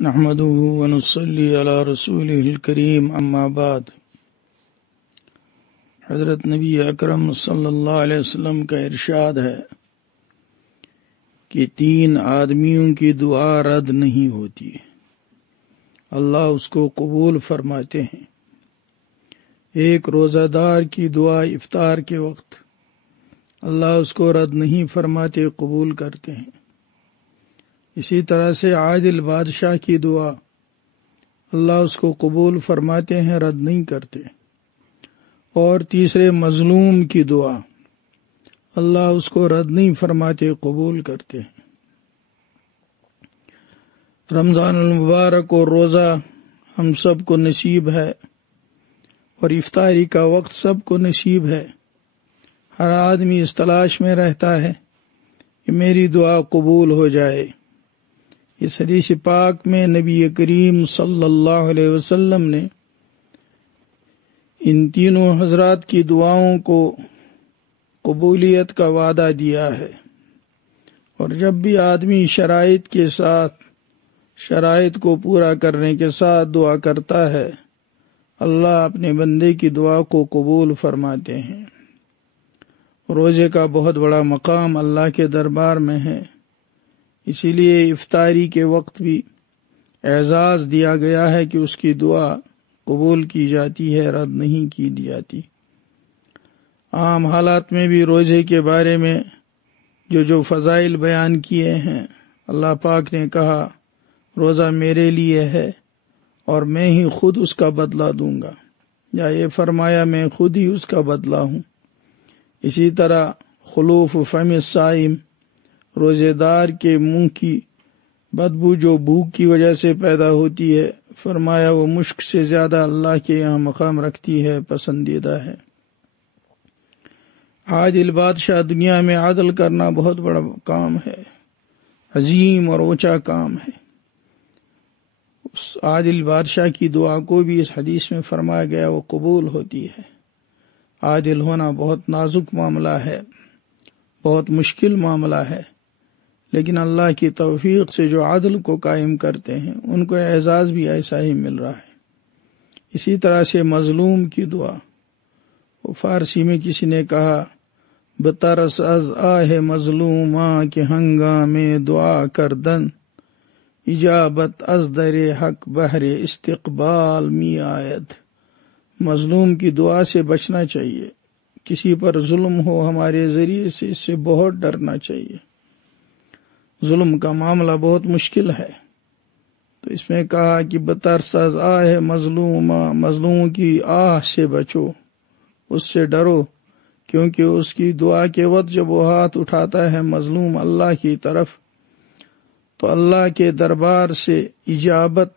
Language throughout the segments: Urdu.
نحمده ونصلي على رسوله الكريم اما بعد۔ حضرت نبی اکرم صلی اللہ علیہ وسلم کا ارشاد ہے کہ 3 آدمیوں کی دعا رد نہیں ہوتی، اللہ اس کو قبول فرماتے ہیں۔ ایک روزہ دار کی دعا افطار کے وقت اللہ اس کو رد نہیں فرماتے، قبول کرتے ہیں۔ اسی طرح سے عادل بادشاہ کی دعا اللہ اس کو قبول فرماتے ہیں، رد نہیں کرتے۔ اور تیسرے مظلوم کی دعا اللہ اس کو رد نہیں فرماتے، قبول کرتے ہیں۔ رمضان المبارک اور روزہ ہم سب کو نصیب ہے، اور افطاری کا وقت سب کو نصیب ہے۔ ہر آدمی اس تلاش میں رہتا ہے کہ میری دعا قبول ہو جائے۔ اس حدیث پاک میں نبی کریم صلی اللہ علیہ وسلم نے ان تینوں حضرات کی دعاؤں کو قبولیت کا وعدہ دیا ہے، اور جب بھی آدمی شرائط کو پورا کرنے کے ساتھ دعا کرتا ہے، اللہ اپنے بندے کی دعا کو قبول فرماتے ہیں۔ روزے کا بہت بڑا مقام اللہ کے دربار میں ہے، اسی لیے افطاری کے وقت بھی اعزاز دیا گیا ہے کہ اس کی دعا قبول کی جاتی ہے، رد نہیں کی جاتی۔ عام حالات میں بھی روزے کے بارے میں جو فضائل بیان کیے ہیں، اللہ پاک نے کہا روزہ میرے لیے ہے اور میں ہی خود اس کا بدلہ دوں گا، یا یہ فرمایا میں خود ہی اس کا بدلہ ہوں۔ اسی طرح خلوف فم الصائم، روزے دار کے منہ کی بدبو جو بھوک کی وجہ سے پیدا ہوتی ہے، فرمایا وہ مشک سے زیادہ اللہ کے یہاں مقام رکھتی ہے، پسندیدہ ہے۔ عادل بادشاہ، دنیا میں عدل کرنا بہت بڑا کام ہے، عظیم اور اونچا کام ہے۔ اس عادل بادشاہ کی دعا کو بھی اس حدیث میں فرمایا گیا وہ قبول ہوتی ہے۔ عادل ہونا بہت نازک معاملہ ہے، بہت مشکل معاملہ ہے، لیکن اللہ کی توفیق سے جو عدل کو قائم کرتے ہیں ان کو اعزاز بھی ایسا ہی مل رہا ہے۔ اسی طرح سے مظلوم کی دعا، وہ فارسی میں کسی نے کہا بترس از آہ مظلوماں کے ہنگامے دعا کردن، اجابت از در حق بہر استقبال می آید۔ مظلوم کی دعا سے بچنا چاہیے، کسی پر ظلم ہو ہمارے ذریعے سے اس سے بہت ڈرنا چاہیے۔ ظلم کا معاملہ بہت مشکل ہے، تو اس میں کہا کہ بترس از آہ مظلوم کی آہ سے بچو، اس سے ڈرو، کیونکہ اس کی دعا کے وقت جب وہ ہاتھ اٹھاتا ہے مظلوم اللہ کی طرف، تو اللہ کے دربار سے اجابت،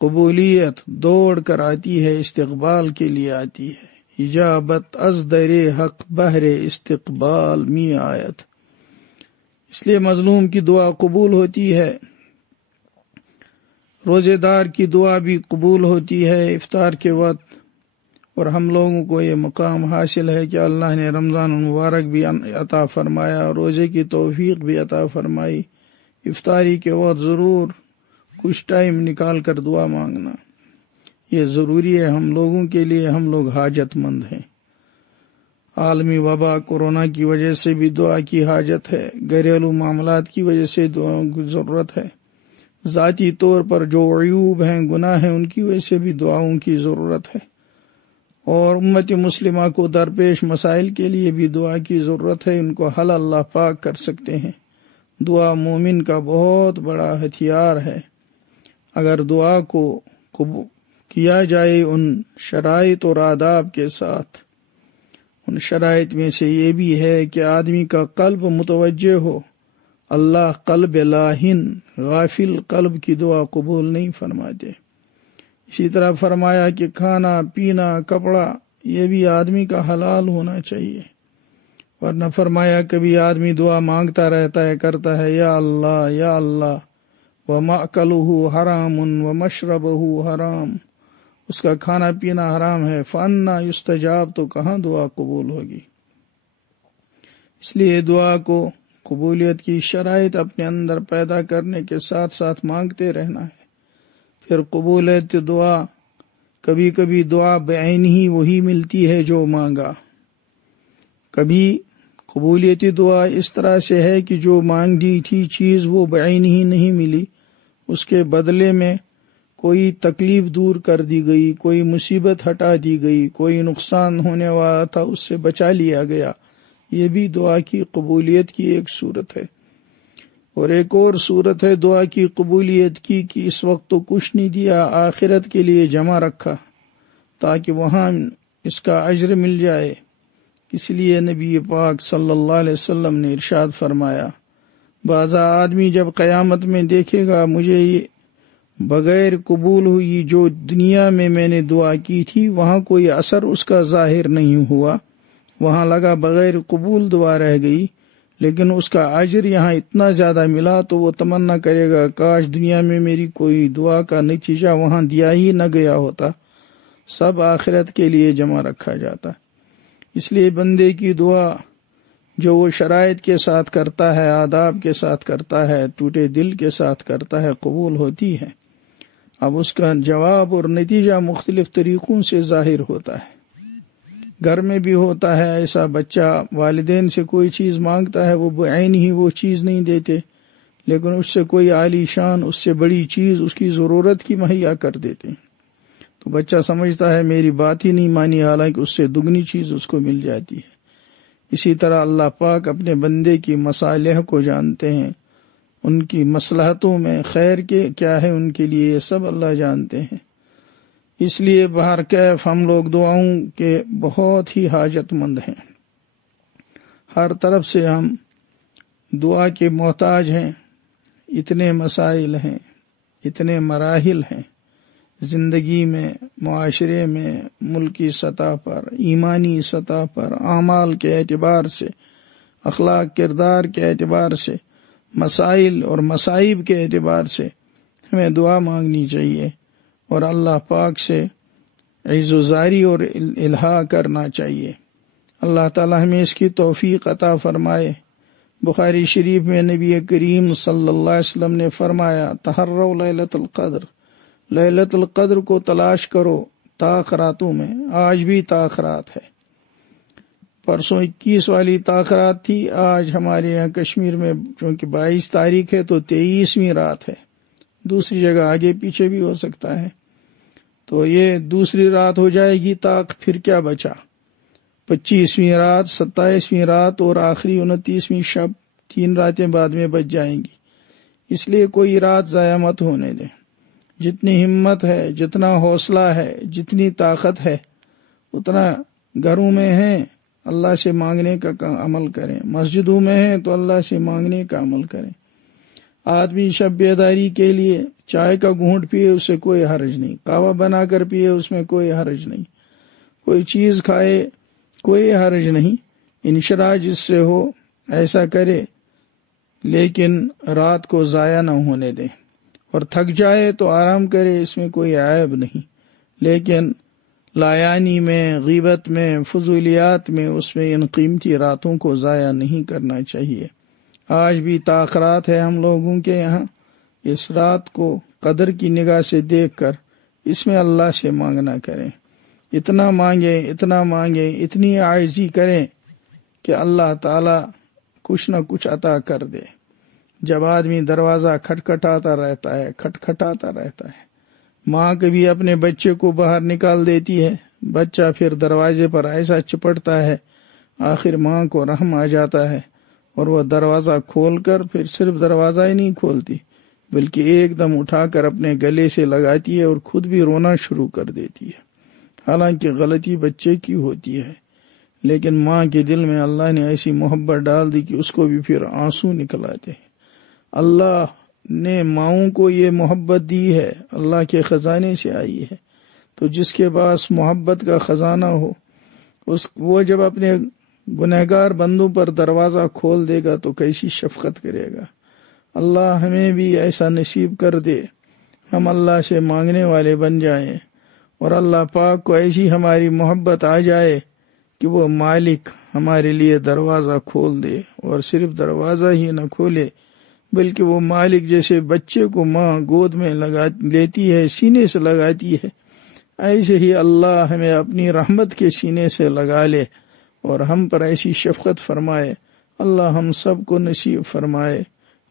قبولیت دوڑ کر آتی ہے، استقبال کے لیے آتی ہے۔ اجابت از در حق بہر استقبال می آیت، اس لیے مظلوم کی دعا قبول ہوتی ہے۔ روزے دار کی دعا بھی قبول ہوتی ہے افطار کے وقت، اور ہم لوگوں کو یہ مقام حاصل ہے کہ اللہ نے رمضان المبارک بھی عطا فرمایا، روزے کی توفیق بھی عطا فرمائی۔ افطاری کے وقت ضرور کچھ ٹائم نکال کر دعا مانگنا، یہ ضروری ہے ہم لوگوں کے لیے، ہم لوگ حاجت مند ہیں۔ عالمی وبا کورونا کی وجہ سے بھی دعا کی حاجت ہے، گھریلو معاملات کی وجہ سے دعاؤں کی ضرورت ہے، ذاتی طور پر جو عیوب ہیں، گناہ ہیں، ان کی وجہ سے بھی دعاؤں کی ضرورت ہے، اور امت مسلمہ کو درپیش مسائل کے لیے بھی دعا کی ضرورت ہے، ان کو حل اللہ پاک کر سکتے ہیں۔ دعا مومن کا بہت بڑا ہتھیار ہے۔ اگر دعا کو کیا جائے ان شرائط اور آداب کے ساتھ، ان شرائط میں سے یہ بھی ہے کہ آدمی کا قلب متوجہ ہو، اللہ قلب لاہن غافل قلب کی دعا قبول نہیں فرماتے۔ اسی طرح فرمایا کہ کھانا پینا کپڑا یہ بھی آدمی کا حلال ہونا چاہیے، ورنہ فرمایا کبھی آدمی دعا مانگتا رہتا ہے، کرتا ہے یا اللہ یا اللہ، وَمَأْكَلُهُ حَرَامٌ وَمَشْرَبُهُ حَرَام، اس کا کھانا پینا حرام ہے، فَأَنَّا يُسْتَجَابُ، تو کہاں دعا قبول ہوگی؟ اس لیے دعا کو قبولیت کی شرائط اپنے اندر پیدا کرنے کے ساتھ ساتھ مانگتے رہنا ہے. پھر قبولیت دعا، کبھی کبھی دعا بعین ہی وہی ملتی ہے جو مانگا. کبھی قبولیتی دعا اس طرح سے ہے کہ جو مانگی تھی چیز وہ بعین ہی نہیں ملی، اس کے بدلے میں کوئی تکلیف دور کر دی گئی، کوئی مصیبت ہٹا دی گئی، کوئی نقصان ہونے والا تھا اس سے بچا لیا گیا. یہ بھی دعا کی قبولیت کی ایک صورت ہے. اور ایک اور صورت ہے دعا کی قبولیت کی کہ اس وقت تو کچھ نہیں دیا، آخرت کے لیے جمع رکھا تاکہ وہاں اس کا اجر مل جائے. اس لیے نبی پاک صلی اللہ علیہ وسلم نے ارشاد فرمایا، بعض آدمی جب قیامت میں دیکھے گا مجھے یہ بغیر قبول ہوئی جو دنیا میں نے دعا کی تھی، وہاں کوئی اثر اس کا ظاہر نہیں ہوا، وہاں لگا بغیر قبول دعا رہ گئی، لیکن اس کا اجر یہاں اتنا زیادہ ملا تو وہ تمنا کرے گا کاش دنیا میں میری کوئی دعا کا نتیجہ وہاں دیا ہی نہ گیا ہوتا، سب آخرت کے لیے جمع رکھا جاتا. اس لیے بندے کی دعا جو وہ شرائط کے ساتھ کرتا ہے، آداب کے ساتھ کرتا ہے، ٹوٹے دل کے ساتھ کرتا ہے، قبول ہوتی ہے. اب اس کا جواب اور نتیجہ مختلف طریقوں سے ظاہر ہوتا ہے. گھر میں بھی ہوتا ہے ایسا، بچہ والدین سے کوئی چیز مانگتا ہے، وہ بعین ہی وہ چیز نہیں دیتے، لیکن اس سے کوئی عالی شان، اس سے بڑی چیز اس کی ضرورت کی مہیا کر دیتے ہیں. تو بچہ سمجھتا ہے میری بات ہی نہیں مانی، حالانکہ اس سے دگنی چیز اس کو مل جاتی ہے. اسی طرح اللہ پاک اپنے بندے کی مصالح کو جانتے ہیں، ان کی مصلحتوں میں خیر کے کیا ہے ان کے لیے، یہ سب اللہ جانتے ہیں. اس لیے بہرکیف ہم لوگ دعاؤں کے بہت ہی حاجت مند ہیں، ہر طرف سے ہم دعا کے محتاج ہیں. اتنے مسائل ہیں، اتنے مراحل ہیں زندگی میں، معاشرے میں، ملکی سطح پر، ایمانی سطح پر، اعمال کے اعتبار سے، اخلاق کردار کے اعتبار سے، مسائل اور مصائب کے اعتبار سے ہمیں دعا مانگنی چاہیے اور اللہ پاک سے عز و زاری اور الہا کرنا چاہیے. اللہ تعالی ہمیں اس کی توفیق عطا فرمائے. بخاری شریف میں نبی کریم صلی اللہ علیہ وسلم نے فرمایا، تحروا لیلۃ القدر، لیلۃ القدر کو تلاش کرو تاخراتوں میں. آج بھی تاخرات ہے، پرسوں 21 والی تاخرات تھی، آج ہمارے یہاں کشمیر میں چونکہ 22 تاریخ ہے تو 23ویں رات ہے، دوسری جگہ آگے پیچھے بھی ہو سکتا ہے. تو یہ دوسری رات ہو جائے گی، پھر کیا بچا؟ 25ویں رات، 27ویں رات اور آخری 29ویں شب، 3 راتیں بعد میں بچ جائیں گی. اس لیے کوئی رات ضائع مت ہونے دیں. جتنی ہمت ہے، جتنا حوصلہ ہے، جتنی طاقت ہے، اتنا گھروں میں ہیں اللہ سے مانگنے کا عمل کریں، مسجدوں میں ہیں تو اللہ سے مانگنے کا عمل کریں. آدمی شب بیداری کے لیے چائے کا گھونٹ پیے اس سے کوئی حرج نہیں، قہوہ بنا کر پیے اس میں کوئی حرج نہیں، کوئی چیز کھائے کوئی حرج نہیں، انشراح جس سے ہو ایسا کرے، لیکن رات کو ضائع نہ ہونے دیں. اور تھک جائے تو آرام کرے، اس میں کوئی عیب نہیں، لیکن لایانی میں، غیبت میں، فضولیات میں، اس میں ان قیمتی راتوں کو ضائع نہیں کرنا چاہیے. آج بھی تاخرات ہے ہم لوگوں کے یہاں، اس رات کو قدر کی نگاہ سے دیکھ کر اس میں اللہ سے مانگنا کریں. اتنا مانگیں، اتنا مانگیں، اتنی عاجزی کریں کہ اللہ تعالی کچھ نہ کچھ عطا کر دے. جب آدمی دروازہ کھٹکھٹاتا رہتا ہے، ماں کبھی اپنے بچے کو باہر نکال دیتی ہے، بچہ پھر دروازے پر ایسا چپٹتا ہے، آخر ماں کو رحم آ جاتا ہے اور وہ دروازہ کھول کر پھر صرف دروازہ ہی نہیں کھولتی بلکہ ایک دم اٹھا کر اپنے گلے سے لگاتی ہے اور خود بھی رونا شروع کر دیتی ہے. حالانکہ غلطی بچے کی ہوتی ہے، لیکن ماں کے دل میں اللہ نے ایسی محبت ڈال دی کہ اس کو بھی پھر آنسو نکل آتے ہیں. اللہ نے ماؤں کو یہ محبت دی ہے، اللہ کے خزانے سے آئی ہے. تو جس کے پاس محبت کا خزانہ ہو، وہ جب اپنے گنہگار بندوں پر دروازہ کھول دے گا تو کیسی شفقت کرے گا. اللہ ہمیں بھی ایسا نصیب کر دے، ہم اللہ سے مانگنے والے بن جائیں اور اللہ پاک کو ایسی ہماری محبت آ جائے کہ وہ مالک ہمارے لیے دروازہ کھول دے، اور صرف دروازہ ہی نہ کھولے بلکہ وہ مالک جیسے بچے کو ماں گود میں لیتی ہے، سینے سے لگاتی ہے، ایسے ہی اللہ ہمیں اپنی رحمت کے سینے سے لگا لے اور ہم پر ایسی شفقت فرمائے۔ اللہ ہم سب کو نصیب فرمائے۔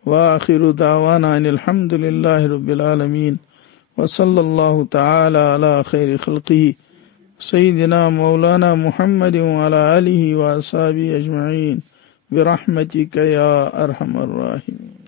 وآخر دعوانا ان الحمد للہ رب العالمین، وصلی اللہ تعالی علی خیر خلقہ سیدنا مولانا محمد وعلی آلہ واصحابہ اجمعین برحمتک یا ارحم الراحمین۔